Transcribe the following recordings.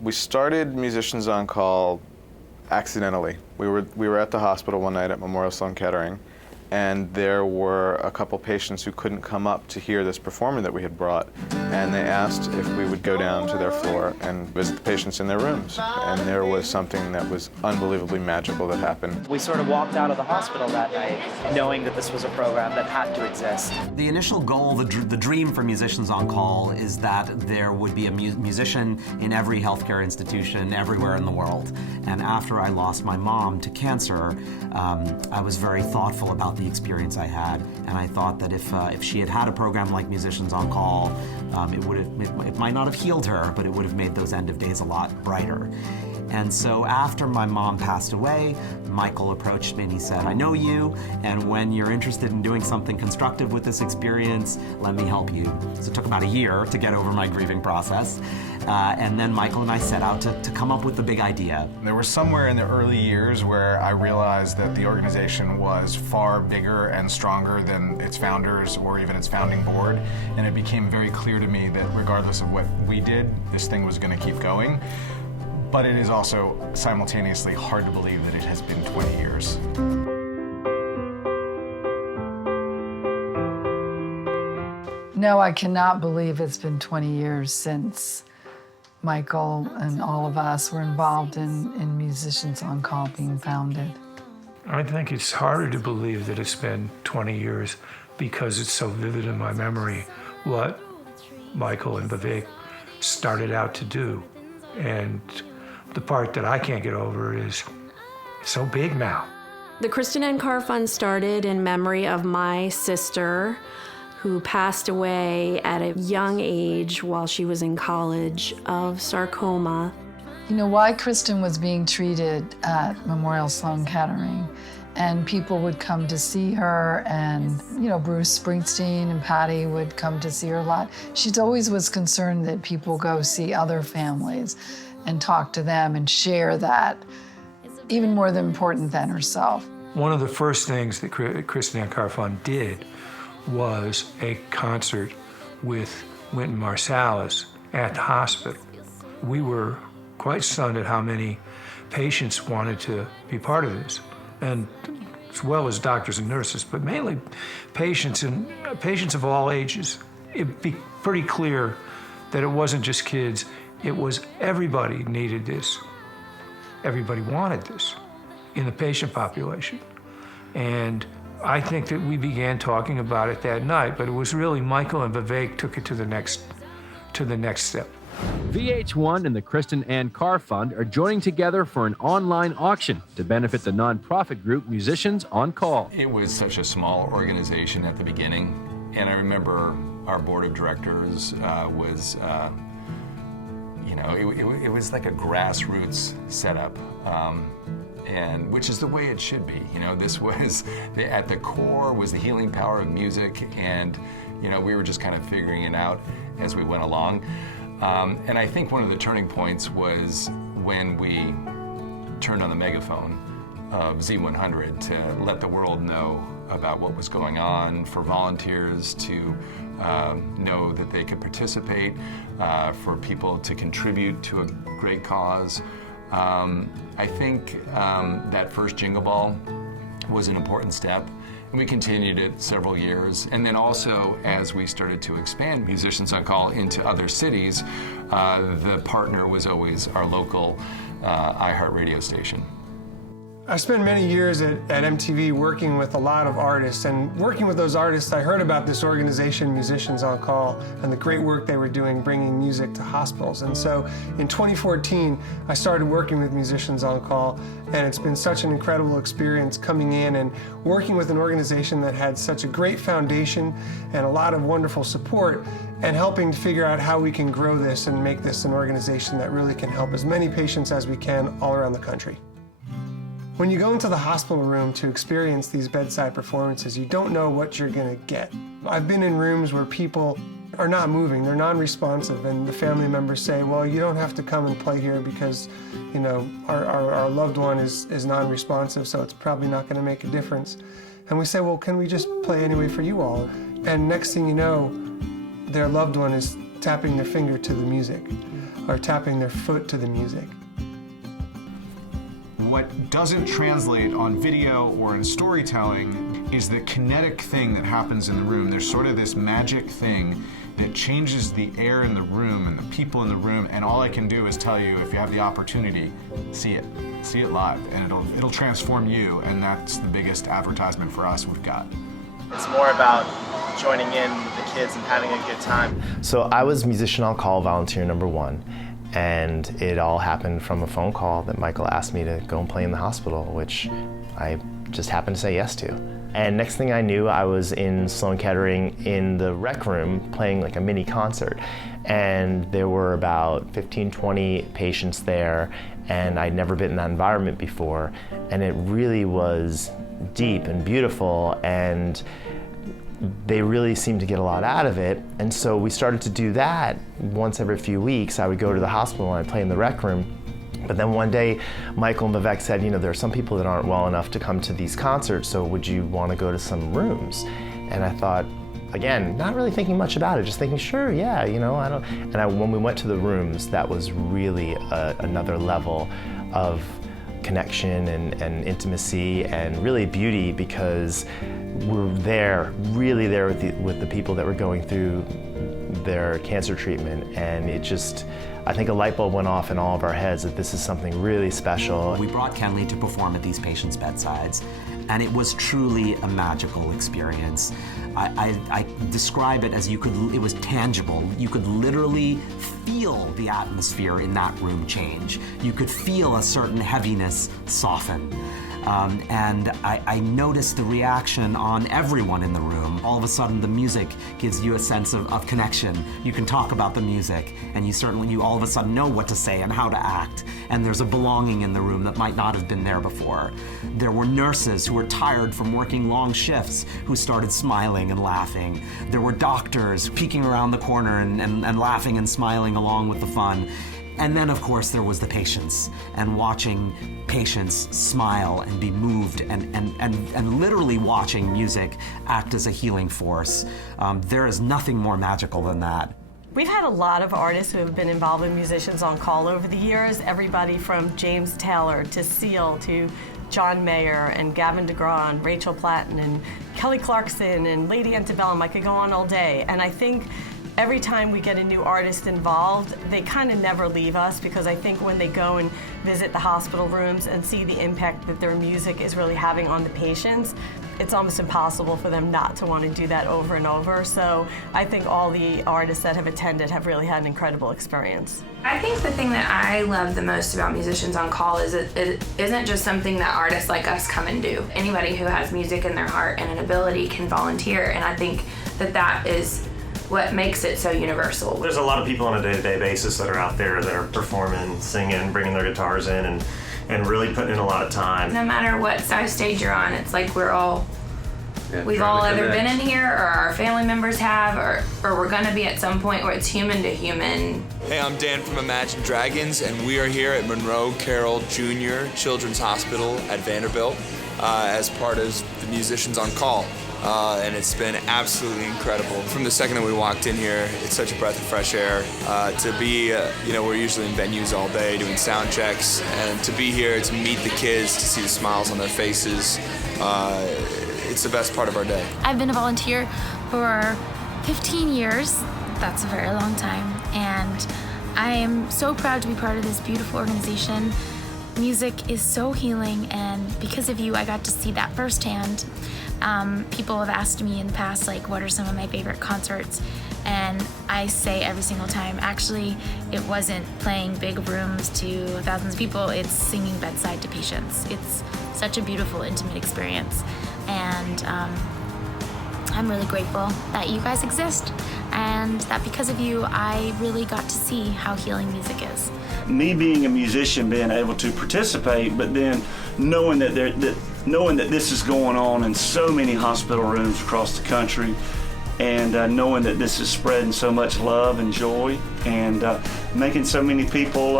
We started Musicians on Call accidentally. We were at the hospital one night at Memorial Sloan Kettering, and there were a couple patients who couldn't come up to hear this performer that we had brought, and they asked if we would go down to their floor and visit the patients in their rooms. And there was something that was unbelievably magical that happened. We sort of walked out of the hospital that night knowing that this was a program that had to exist. The initial goal, the dream for Musicians on Call is that there would be a musician in every healthcare institution everywhere in the world. And after I lost my mom to cancer, I was very thoughtful about the experience I had, and I thought that if she had had a program like Musicians on Call, it might not have healed her, but it would have made those end of days a lot brighter. And so after my mom passed away, Michael approached me and he said, I know you, and when you're interested in doing something constructive with this experience, let me help you. So it took about a year to get over my grieving process. And then Michael and I set out to come up with the big idea. There was somewhere in the early years where I realized that the organization was far bigger and stronger than its founders or even its founding board. And it became very clear to me that regardless of what we did, this thing was going to keep going. But it is also simultaneously hard to believe that it has been 20 years. No, I cannot believe it's been 20 years since Michael and all of us were involved in Musicians on Call being founded. I think it's harder to believe that it's been 20 years because it's so vivid in my memory what Michael and Vivek started out to do. And the part that I can't get over is it's so big now. The Kristen N. Carr Fund started in memory of my sister, who passed away at a young age while she was in college of sarcoma. You know, why Kristen was being treated at Memorial Sloan Kettering, and people would come to see her, and, you know, Bruce Springsteen and Patty would come to see her a lot. She always was concerned that people go see other families and talk to them and share that, even more than important than herself. One of the first things that Kristen N. Carr Fund did was a concert with Wynton Marsalis at the hospital. We were quite stunned at how many patients wanted to be part of this, and as well as doctors and nurses, but mainly patients and patients of all ages. It'd be pretty clear that it wasn't just kids, it was everybody needed this. Everybody wanted this in the patient population. And I think that we began talking about it that night, but it was really Michael and Vivek took it to the next step. VH1 and the Kristen Ann Carr Fund are joining together for an online auction to benefit the nonprofit group Musicians on Call. It was such a small organization at the beginning, and I remember our board of directors was, it was like a grassroots setup. And which is the way it should be. You know, this was, at the core was the healing power of music, and, you know, we were just kind of figuring it out as we went along. And I think one of the turning points was when we turned on the megaphone of Z100 to let the world know about what was going on, for volunteers to know that they could participate, for people to contribute to a great cause. I think that first Jingle Ball was an important step, and we continued it several years. And then also, as we started to expand Musicians on Call into other cities, the partner was always our local iHeartRadio station. I spent many years at MTV working with a lot of artists, and working with those artists, I heard about this organization, Musicians on Call, and the great work they were doing bringing music to hospitals. And so in 2014, I started working with Musicians on Call, and it's been such an incredible experience coming in and working with an organization that had such a great foundation and a lot of wonderful support, and helping to figure out how we can grow this and make this an organization that really can help as many patients as we can all around the country. When you go into the hospital room to experience these bedside performances, you don't know what you're going to get. I've been in rooms where people are not moving, they're non-responsive, and the family members say, well, you don't have to come and play here because, you know, our loved one is non-responsive, so it's probably not going to make a difference. And we say, well, can we just play anyway for you all? And next thing you know, their loved one is tapping their finger to the music. are tapping their foot to the music. What doesn't translate on video or in storytelling is the kinetic thing that happens in the room. There's sort of this magic thing that changes the air in the room and the people in the room, and all I can do is tell you, if you have the opportunity, see it live, and it'll transform you, and that's the biggest advertisement for us we've got. It's more about joining in with the kids and having a good time. So I was Musician on Call volunteer #1, and it all happened from a phone call that Michael asked me to go and play in the hospital, which I just happened to say yes to. And next thing I knew, I was in Sloan Kettering in the rec room playing like a mini concert. And there were about 15, 20 patients there, and I'd never been in that environment before. And it really was deep and beautiful, and they really seemed to get a lot out of it. And so we started to do that once every few weeks. I would go to the hospital and I'd play in the rec room. But then one day, Michael and Vivek said, you know, there are some people that aren't well enough to come to these concerts, so would you want to go to some rooms? And I thought, again, not really thinking much about it, just thinking, sure, yeah, you know, when we went to the rooms, that was really another level of connection and intimacy and really beauty, because we're there, really there with the people that were going through their cancer treatment, and it just, I think a light bulb went off in all of our heads that this is something really special. We brought Kenli to perform at these patients' bedsides, and it was truly a magical experience. I describe it as it was tangible. You could literally feel the atmosphere in that room change. You could feel a certain heaviness soften. And I noticed the reaction on everyone in the room. All of a sudden, the music gives you a sense of connection. You can talk about the music, and you all of a sudden know what to say and how to act. And there's a belonging in the room that might not have been there before. There were nurses who were tired from working long shifts who started smiling and laughing. There were doctors peeking around the corner and laughing and smiling along with the fun. And then, of course, there was the patients, and watching patients smile and be moved and literally watching music act as a healing force. There is nothing more magical than that. We've had a lot of artists who have been involved with Musicians on Call over the years, everybody from James Taylor to Seal to John Mayer and Gavin DeGraw and Rachel Platten and Kelly Clarkson and Lady Antebellum. I could go on all day. And I think every time we get a new artist involved, they kind of never leave us, because I think when they go and visit the hospital rooms and see the impact that their music is really having on the patients, it's almost impossible for them not to want to do that over and over. So I think all the artists that have attended have really had an incredible experience. I think the thing that I love the most about Musicians on Call is it isn't just something that artists like us come and do. Anybody who has music in their heart and an ability can volunteer, and I think that is what makes it so universal. There's a lot of people on a day-to-day basis that are out there that are performing, singing, bringing their guitars in, and really putting in a lot of time. No matter what size stage you're on, it's like we've all either been in here, or our family members have, or we're gonna be at some point where it's human to human. Hey, I'm Dan from Imagine Dragons, and we are here at Monroe Carroll Jr. Children's Hospital at Vanderbilt as part of the Musicians on Call. And it's been absolutely incredible. From the second that we walked in here, it's such a breath of fresh air. To be, we're usually in venues all day doing sound checks, and to be here, to meet the kids, to see the smiles on their faces, it's the best part of our day. I've been a volunteer for 15 years. That's a very long time, and I am so proud to be part of this beautiful organization. Music is so healing, and because of you, I got to see that firsthand. People have asked me in the past, like, what are some of my favorite concerts? And I say every single time, actually, it wasn't playing big rooms to thousands of people, it's singing bedside to patients. It's such a beautiful, intimate experience. And I'm really grateful that you guys exist, and that because of you, I really got to see how healing music is. Me being a musician, being able to participate, but then knowing that this is going on in so many hospital rooms across the country, and knowing that this is spreading so much love and joy, and making so many people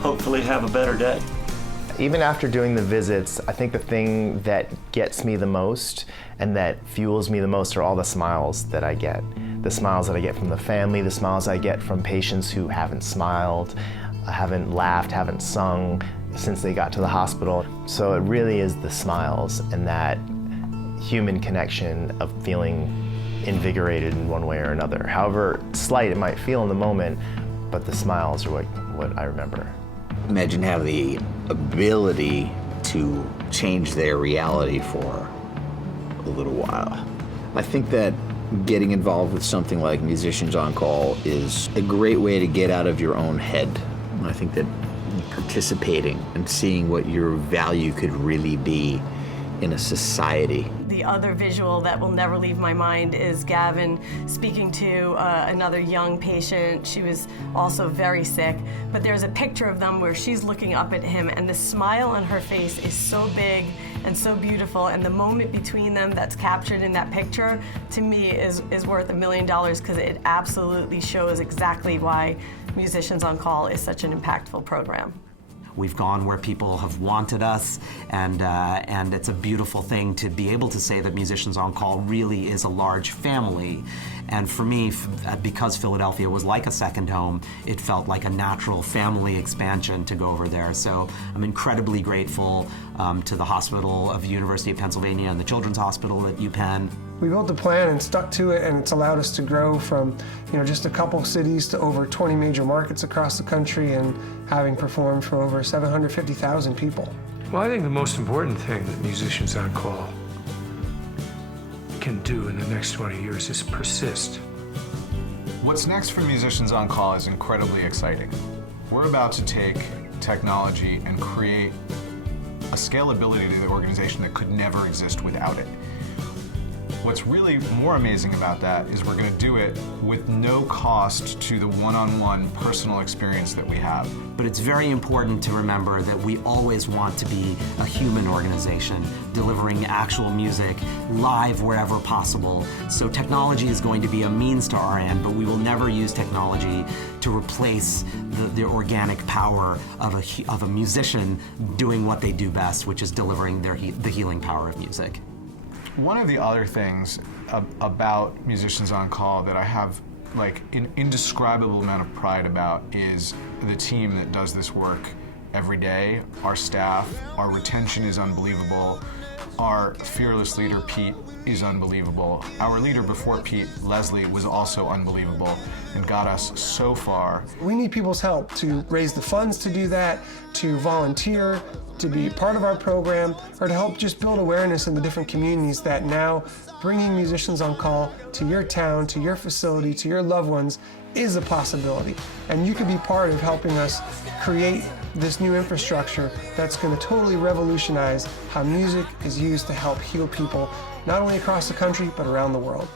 hopefully have a better day. Even after doing the visits, I think the thing that gets me the most and that fuels me the most are all the smiles that I get. the smiles that I get from the family, the smiles I get from patients who haven't smiled, haven't laughed, haven't sung since they got to the hospital. So it really is the smiles and that human connection of feeling invigorated in one way or another. However slight it might feel in the moment, but the smiles are what I remember. Imagine having the ability to change their reality for a little while. I think that getting involved with something like Musicians on Call is a great way to get out of your own head. I think that participating and seeing what your value could really be in a society. The other visual that will never leave my mind is Gavin speaking to another young patient. She was also very sick, but there's a picture of them where she's looking up at him and the smile on her face is so big and so beautiful, and the moment between them that's captured in that picture, to me, is worth $1 million because it absolutely shows exactly why Musicians on Call is such an impactful program. We've gone where people have wanted us, and it's a beautiful thing to be able to say that Musicians on Call really is a large family. And for me, because Philadelphia was like a second home, it felt like a natural family expansion to go over there. So I'm incredibly grateful to the Hospital of the University of Pennsylvania and the Children's Hospital at UPenn. We built a plan and stuck to it, and it's allowed us to grow from just a couple cities to over 20 major markets across the country and having performed for over 750,000 people. Well, I think the most important thing that Musicians on Call can do in the next 20 years is persist. What's next for Musicians on Call is incredibly exciting. We're about to take technology and create a scalability to the organization that could never exist without it. What's really more amazing about that is we're going to do it with no cost to the one-on-one personal experience that we have. But it's very important to remember that we always want to be a human organization, delivering actual music live wherever possible. So technology is going to be a means to our end, but we will never use technology to replace the organic power of a musician doing what they do best, which is delivering the healing power of music. One of the other things about Musicians on Call that I have an indescribable amount of pride about is the team that does this work every day. Our staff, our retention is unbelievable. Our fearless leader, Pete, is unbelievable. Our leader before Pete, Leslie, was also unbelievable and got us so far. We need people's help to raise the funds to do that, to volunteer, to be part of our program, or to help just build awareness in the different communities that now bringing Musicians on Call to your town, to your facility, to your loved ones is a possibility. And you could be part of helping us create this new infrastructure that's going to totally revolutionize how music is used to help heal people, not only across the country, but around the world.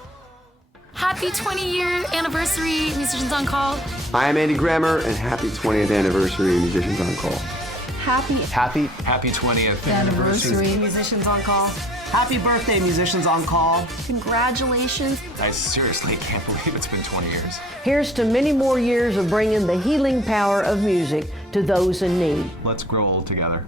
Happy 20-year anniversary, Musicians on Call. I am Andy Grammer, and happy 20th anniversary, Musicians on Call. Happy 20th anniversary, Musicians on Call. Happy birthday, Musicians on Call. Congratulations. I seriously can't believe it's been 20 years. Here's to many more years of bringing the healing power of music to those in need. Let's grow old together.